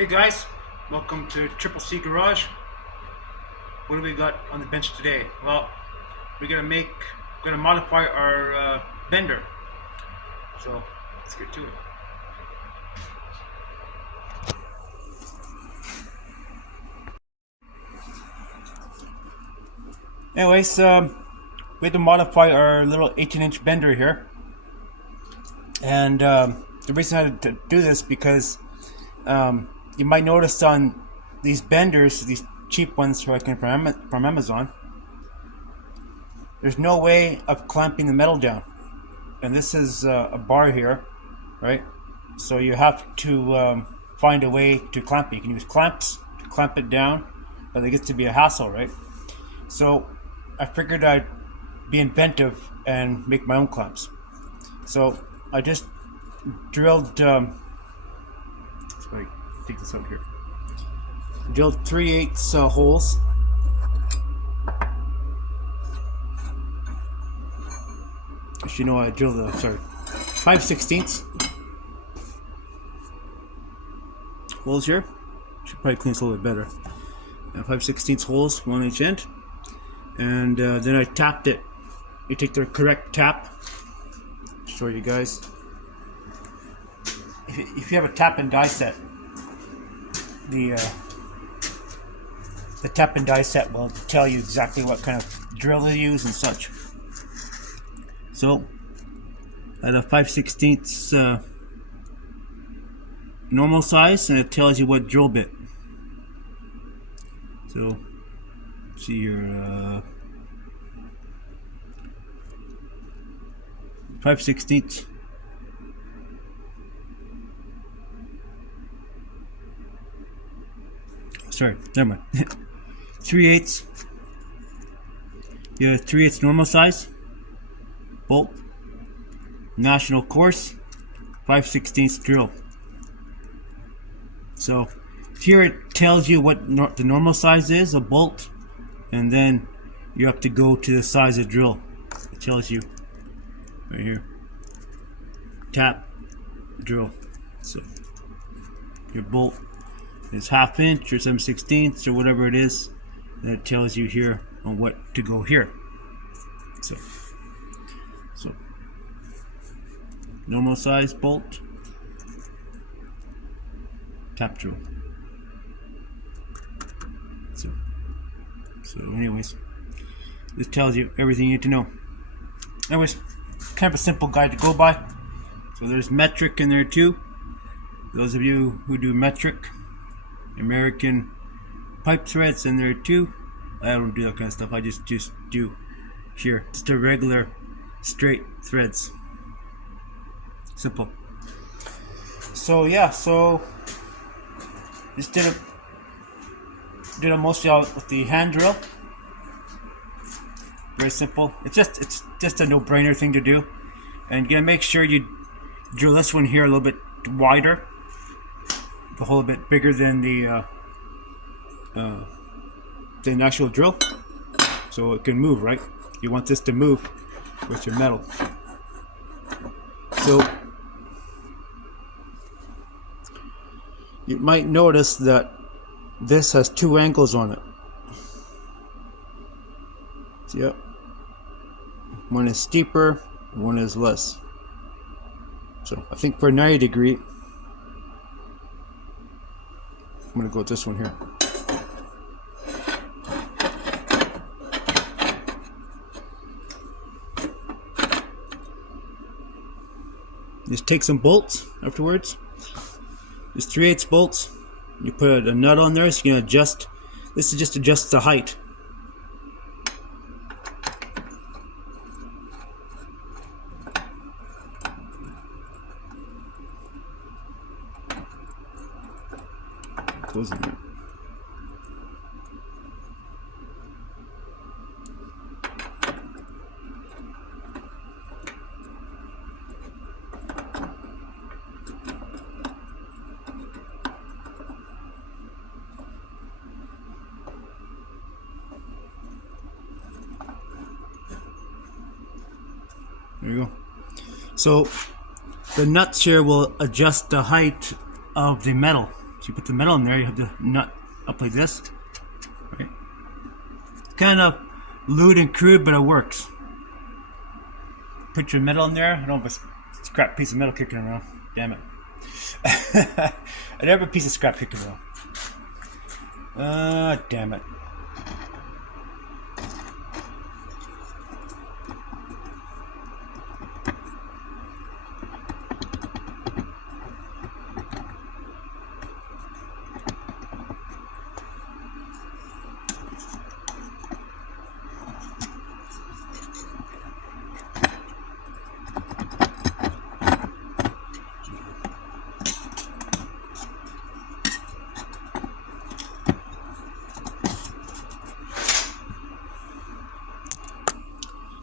Hey guys, welcome to Triple C Garage. What do we got on the bench today? Well, we're gonna modify our bender. So let's get to it. Anyways, we had to modify our little 18-inch bender here, and the reason I had to do this because you might notice on these benders, these cheap ones from Amazon, there's no way of clamping the metal down. And this is a bar here, right? So you have to find a way to clamp it. You can use clamps to clamp it down, but it gets to be a hassle, right? So I figured I'd be inventive and make my own clamps. So I just drilled, sorry, take this out here. Drilled 3/8 holes. Actually, no, I drilled 5/16 holes here. Should probably clean this a little bit better. 5/16 holes, one each end, and then I tapped it. You take the correct tap. Show you guys. If you have a tap and die set, the tap and die set will tell you exactly what kind of drill to use and such. So at a 5/16 normal size, and it tells you what drill bit. So see your 5/16. Sorry, never mind. 3/8. You have 3/8 normal size bolt, national course, 5/16 drill. So here it tells you what the normal size is, a bolt, and then you have to go to the size of drill. It tells you right here, tap, drill. So your bolt is 1/2 inch or 7/16 or whatever it is, and it tells you here on what to go here. So normal size bolt, tap drill. So anyways, this tells you everything you need to know. Anyways, kind of a simple guide to go by. So there's metric in there too. Those of you who do metric, American pipe threads in there too. I don't do that kind of stuff. I just do here, just a regular straight threads. Simple. So yeah, so just did it mostly out with the hand drill. Very simple. It's just a no-brainer thing to do, and you're gonna make sure you drill this one here a little bit wider, a whole bit bigger than the actual drill, so it can move, right? You want this to move with your metal. So you might notice that this has 2 angles on it. Yep. One is steeper, one is less. So I think for 90 degree, I'm going to go with this one here. Just take some bolts afterwards. There's 3/8 bolts. You put a nut on there so you can adjust. This is just adjusts the height. Closing it. There you go. So the nuts here will adjust the height of the metal. So you put the metal in there, you have the nut up like this. Right? Kind of lewd and crude, but it works. Put your metal in there. I don't have a scrap piece of metal kicking around. Damn it. I never have a piece of scrap kicking around. Damn it.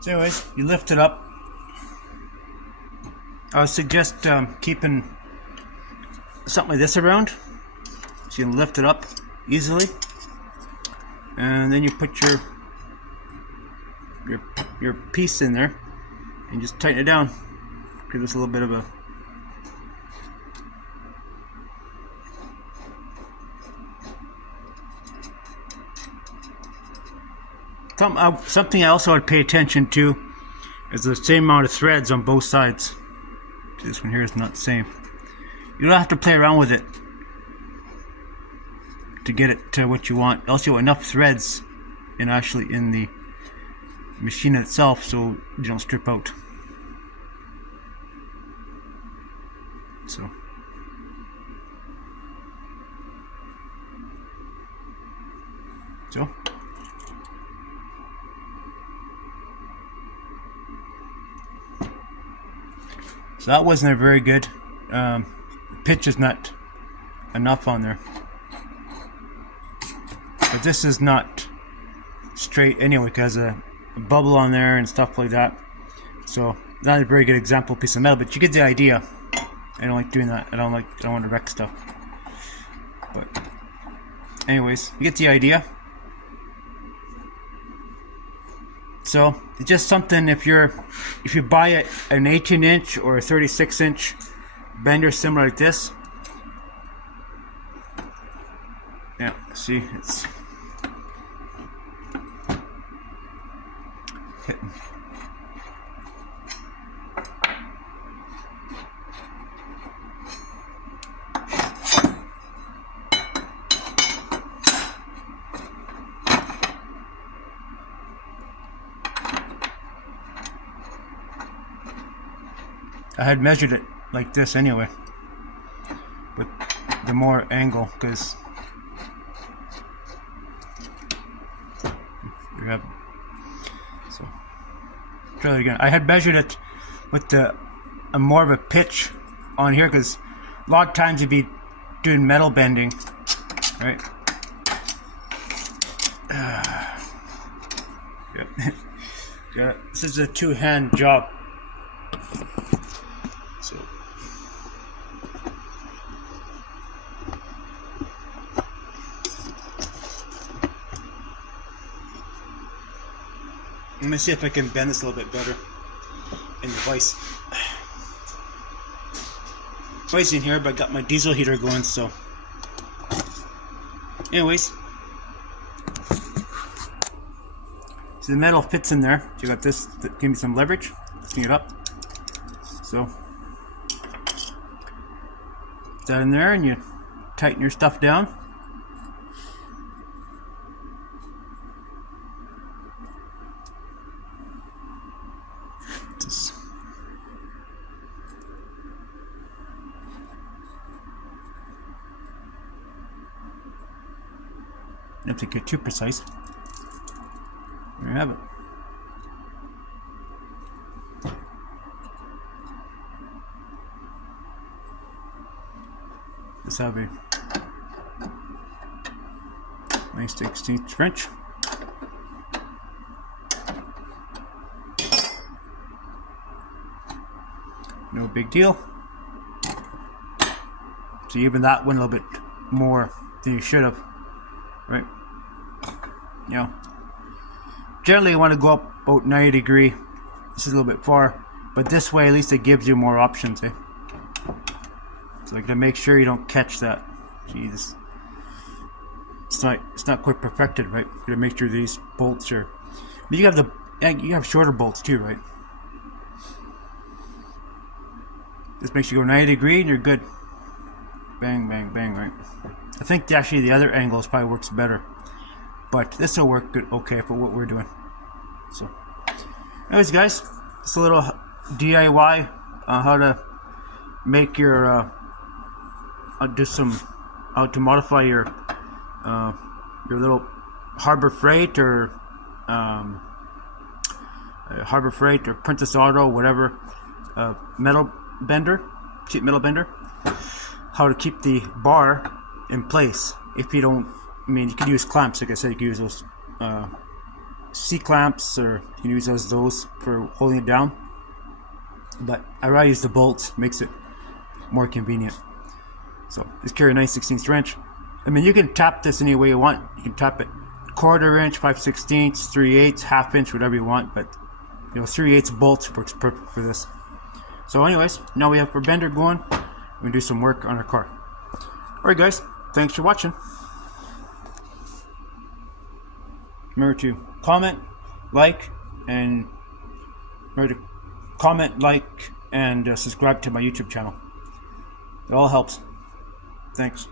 So anyways, you lift it up. I would suggest keeping something like this around, so you can lift it up easily. And then you put your piece in there and just tighten it down. Give this a little bit of a something I also would pay attention to is the same amount of threads on both sides. This one here is not the same. You don't have to play around with it to get it to what you want. Also, you want enough threads in the machine itself so you don't strip out. So that wasn't a very good. The pitch is not enough on there. But this is not straight anyway because a bubble on there and stuff like that. So not a very good example piece of metal, but you get the idea. I don't like doing that. I don't want to wreck stuff. But anyways, you get the idea. So it's just something if you buy an 18-inch or a 36-inch bender similar like this. Yeah, see, it's hitting. I had measured it like this anyway, but the more angle, because you have. So try it again. I had measured it with a more of a pitch on here, because a lot of times you'd be doing metal bending, right? Yeah. This is a two-hand job. So let me see if I can bend this a little bit better in the vise. Vise in here, but I got my diesel heater going, so anyways. So the metal fits in there. So you got this that give me some leverage, lifting it up. So put that in there and you tighten your stuff down. Just don't have to get too precise. There you have it. Let's have a nice 16th French. No big deal. So even that went a little bit more than you should have, right? You know, generally you want to go up about 90 degrees. This is a little bit far, but this way at least it gives you more options, eh? So like to make sure you don't catch that. Jesus, it's not quite perfected, right? Gotta make sure these bolts are. But you have shorter bolts too, right? This makes you go 90 degree and you're good. Bang, bang, bang, right? I think actually the other angles probably works better, but this will work good, okay, for what we're doing. So, anyways, guys, it's a little DIY how to make your to modify your little Harbor Freight or Princess Auto, whatever, sheet metal bender. How to keep the bar in place. If you don't, I mean, you could use clamps. Like I said, you could use those C clamps, or you can use those for holding it down. But I rather use the bolts. Makes it more convenient. So just carry a nice 16th wrench. I mean, you can tap this any way you want. You can tap it 1/4 inch, 5/16, 3/8, 1/2 inch, whatever you want. But 3/8 bolts works perfect for this. So, anyways, now we have our bender going. We're gonna do some work on our car. Alright, guys, thanks for watching. Remember to comment, like, and subscribe to my YouTube channel. It all helps. Thanks.